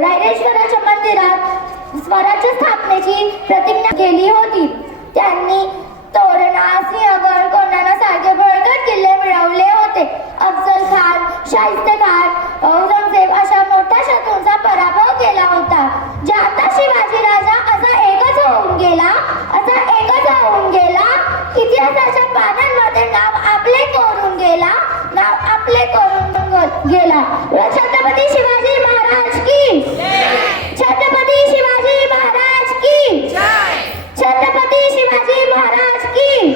रायरेश्वराच्या मंदिरात स्वराज्य स्थापनेची प्रतिज्ञा केली होती. त्यांनी तोरणा सिंहगड कोंडाणा सारखे बळकट किल्ले मिळवले होते. अफजल खान शाहिस्ते खान औरंगजेब अशा मोठ्या शत्रूंचा पराभव केला होता. ज्याता शिवाजी राजा असा एकच होऊन गेला असा एकच होऊन गेला इतिहासाच्या पानांमध्ये नाव आपले कोरून गेला नाव आपले कोरून गेला.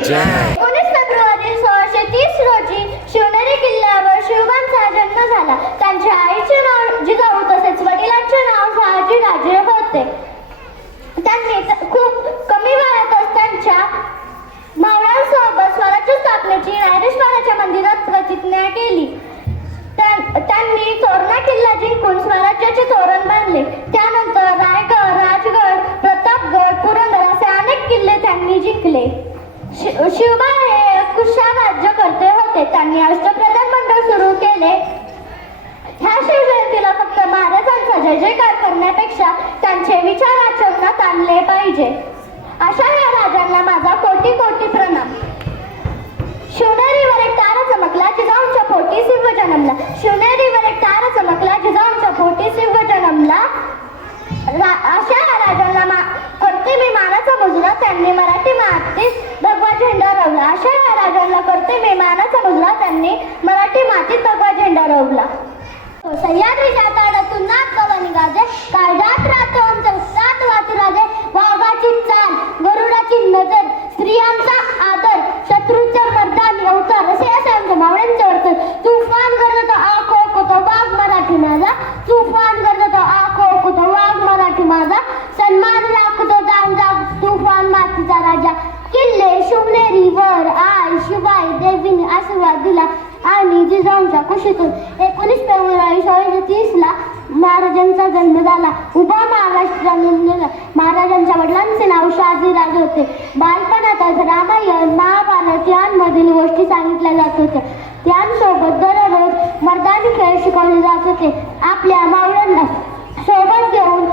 की एकोणीस फेब्रुवारी सोळाशे तीस रोजी शिवनेरी किल्ल्यावर शिवबांचा जन्म झाला. त्यांच्या आईचे नाव जिजाऊ तसेच वडिलांचे नाव शहाजी राजे होते. त्यांनी खूप कमी वयातच त्यांच्या मावळ्यांसोबत स्वराज्य स्थापनेची रायरेश्वराच्या मंदिरात प्रतिज्ञा केली. त्या- त्यांनी सुरू केले. ह्या शिवजयंतीला फक्त महाराजांचा जय जयकार करण्यापेक्षा त्यांचे विचार आचरणात आणले पाहिजे. अशा या राजांना माझा कोटी कोटी प्रणाम. शिवनेरीवर एक तारा चमकला जिजाऊंच्या पोटी सिंह जन्मला. शिवनेरीवर एक तारा चमकला जिजाऊंच्या पोटी सिंह जन्मला. रा- अशा या राजांना मा करते मी मानाचा मुजरा त्यांनी मराठी मातीत भगवा झेंडा रवला. अशा राजांना करते मी समजला त्यांनी. मराठी मातीत भगवा झेंडा रोवला. हो, सह्याद्रीच्या तडातून नाथ गवळणी शिवाई आशीर्वाद दिला आणि जिजाऊंच्या कुशीतून एकोणीस फेब्रुवारी सोळाशे तीसला महाराजांचा जन्म झाला उभा महाराष्ट्र महाराजांच्या वडिलांचे नाव शहाजीराजे होते बालपणातच रामायण महाभारत यांमधील गोष्टी सांगितल्या जात होत्या त्यांसोबत दररोज मर्दानी खेळ शिकवले जात होते आपल्या मावळ्यांना सोबत घेऊन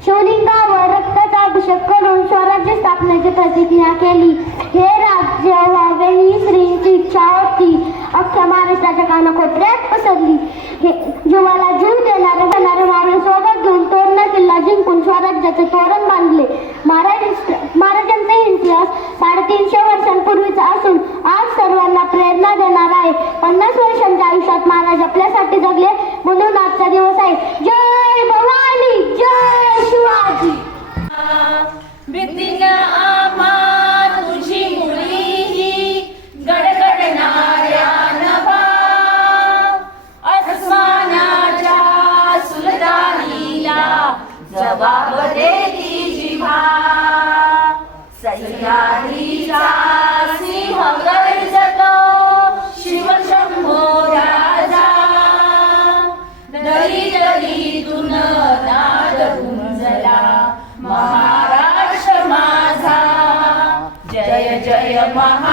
शिवलिंगावर रक्ताचा अभिषेक करून स्वराज्य स्थापनेची प्रतिज्ञा केली हे राज्य व्हावे ही श्रींची इच्छा होती. अख्ख्या महाराष्ट्राच्या कानाकोपऱ्यात पसरली. हे जीवाला जीव देणारे देणारे मावळे सोबत घेऊन तोरणा किल्ला जिंकून स्वराज्याचे तोरण बांधले. महाराज महाराजांचा इतिहास साडेतीनशे वर्षांपूर्वीचा असून आज सर्वांना प्रेरणा देणार आहे. पन्नास वर्षांच्या आयुष्यात महाराज आपल्यासाठी जगले. म्हणून आजचा दिवस आहे. जय भवानी! सह्याद्रीचा सिंह गर्जतो शिवशंभो राजा दरी दरीतून नाद गुंजला महाराष्ट्र माझा. जय जय महा